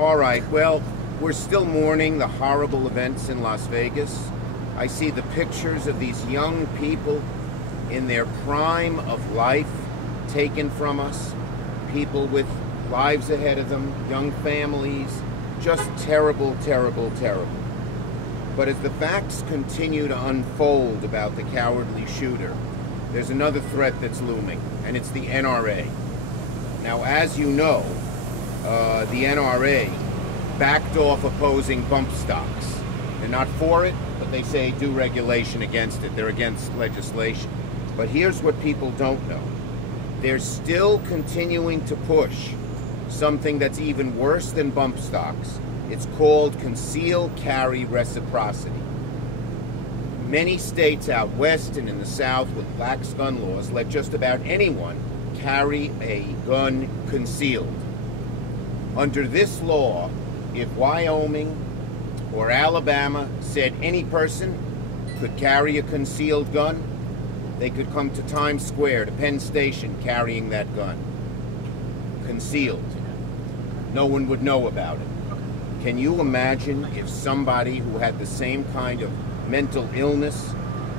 All right, well, we're still mourning the horrible events in Las Vegas. I see the pictures of these young people in their prime of life taken from us, people with lives ahead of them, young families, just terrible, terrible, terrible. But as the facts continue to unfold about the cowardly shooter, there's another threat that's looming, and it's the NRA. Now, as you know, the NRA backed off opposing bump stocks. They're not for it, but they say do regulation against it. They're against legislation. But here's what people don't know. They're still continuing to push something that's even worse than bump stocks. It's called Concealed Carry Reciprocity. Many states out west and in the south with lax gun laws let just about anyone carry a gun concealed. Under this law, if Wyoming or Alabama said any person could carry a concealed gun, they could come to Times Square, to Penn Station, carrying that gun. Concealed. No one would know about it. Can you imagine if somebody who had the same kind of mental illness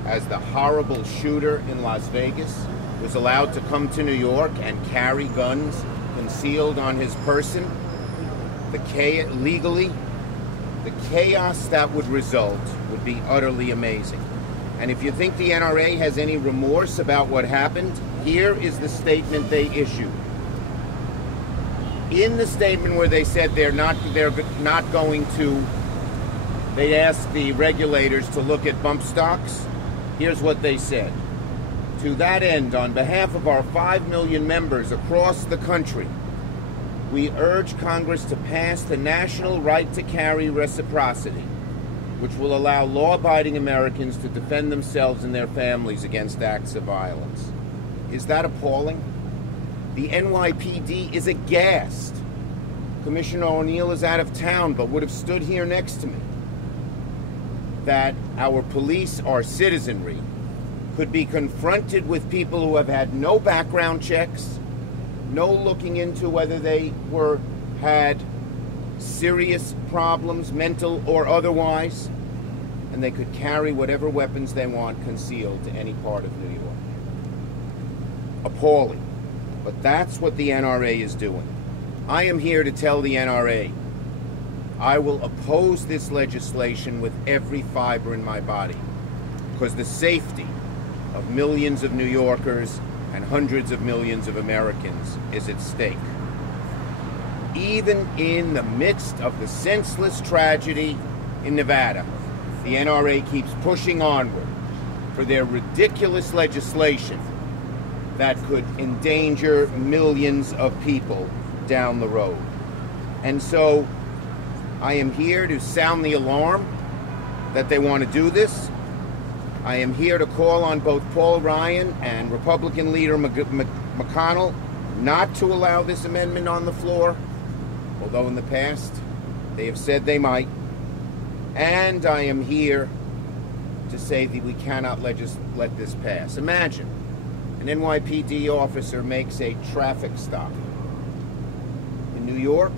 as the horrible shooter in Las Vegas was allowed to come to New York and carry guns concealed on his person? Legally, the chaos that would result would be utterly amazing. And if you think the NRA has any remorse about what happened, here is the statement they issued. In the statement where they said they're not going to, they asked the regulators to look at bump stocks. Here's what they said. To that end, on behalf of our 5 million members across the country, we urge Congress to pass the National Right to Carry Reciprocity, which will allow law-abiding Americans to defend themselves and their families against acts of violence. Is that appalling? The NYPD is aghast. Commissioner O'Neill is out of town, but would have stood here next to me. That our police, our citizenry, could be confronted with people who have had no background checks, no looking into whether they had serious problems, mental or otherwise, and they could carry whatever weapons they want concealed to any part of New York. Appalling. But that's what the NRA is doing. I am here to tell the NRA, I will oppose this legislation with every fiber in my body, because the safety of millions of New Yorkers and hundreds of millions of Americans is at stake. Even in the midst of the senseless tragedy in Nevada, the NRA keeps pushing onward for their ridiculous legislation that could endanger millions of people down the road. And so I am here to sound the alarm that they want to do this. I am here to call on both Paul Ryan and Republican leader McConnell not to allow this amendment on the floor, although in the past they have said they might. And I am here to say that we cannot let this pass. Imagine an NYPD officer makes a traffic stop. In New York,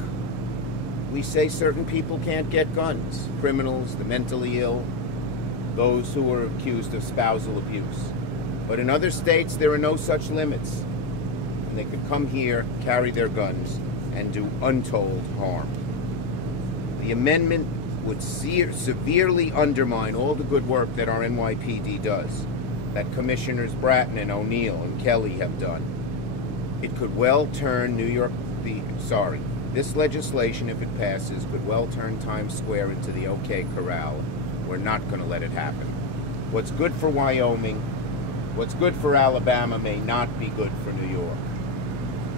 we say certain people can't get guns. Criminals, the mentally ill, those who are accused of spousal abuse. But in other states, there are no such limits. And they could come here, carry their guns, and do untold harm. The amendment would severely undermine all the good work that our NYPD does, that Commissioners Bratton and O'Neill and Kelly have done. It could well turn this legislation, if it passes, could well turn Times Square into the OK Corral. We're not going to let it happen. What's good for Wyoming, what's good for Alabama may not be good for New York.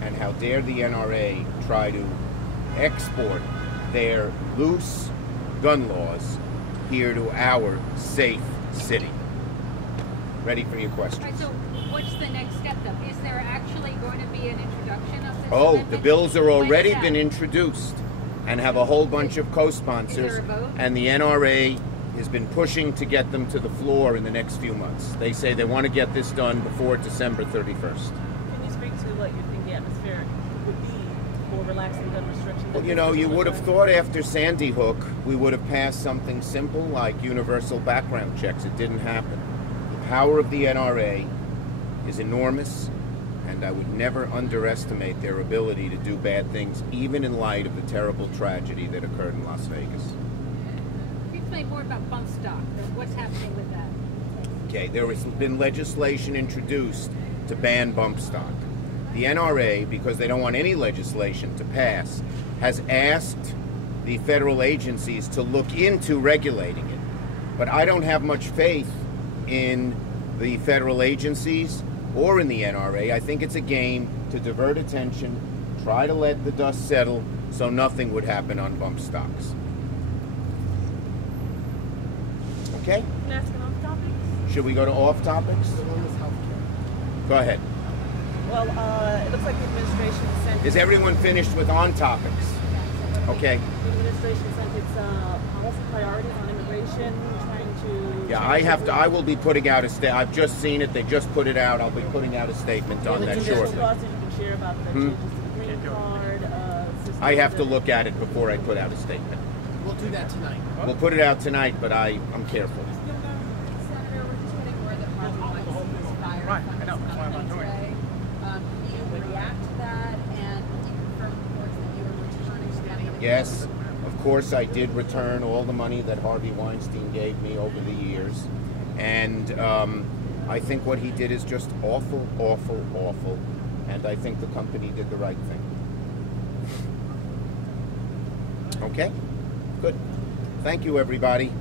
And how dare the NRA try to export their loose gun laws here to our safe city. Ready for your questions. All right, so what's the next step, though? Is there actually going to be an introduction of this amendment? The bills are already been introduced and have a whole bunch of co-sponsors. Is there a vote? And the NRA has been pushing to get them to the floor in the next few months. They say they want to get this done before December 31st. Can you speak to what you think the atmosphere would be for relaxing gun restrictions Well, you know, you would have thought after Sandy Hook we would have passed something simple like universal background checks. It didn't happen. The power of the NRA is enormous, and I would never underestimate their ability to do bad things, even in light of the terrible tragedy that occurred in Las Vegas. Can you explain more about bump stock? What's happening with that? Okay, there has been legislation introduced to ban bump stock. The NRA, because they don't want any legislation to pass, has asked the federal agencies to look into regulating it. But I don't have much faith in the federal agencies or in the NRA. I think it's a game to divert attention, try to let the dust settle so nothing would happen on bump stocks. Okay? Can I ask an off topic? Should we go to off topics? Go ahead. Well, it looks like the administration sent... Is everyone finished with on topics? Okay. The administration sent its policy priorities on immigration, trying to... Yeah, I will be putting out a statement. I've just seen it. They just put it out. I'll be putting out a statement on that shortly. Thoughts that you can share about the changes to the green card system? I have to look at it before I put out a statement. We'll do that tonight. We'll put it out tonight, but I'm careful. Senator, we're just getting word that Harvey Weinstein was fired from his company today. Can you react to that, and can you confirm reports that you were returning? Yes, of course I did return all the money that Harvey Weinstein gave me over the years. And I think what he did is just awful, awful, awful. And I think the company did the right thing. Okay? Good. Thank you, everybody.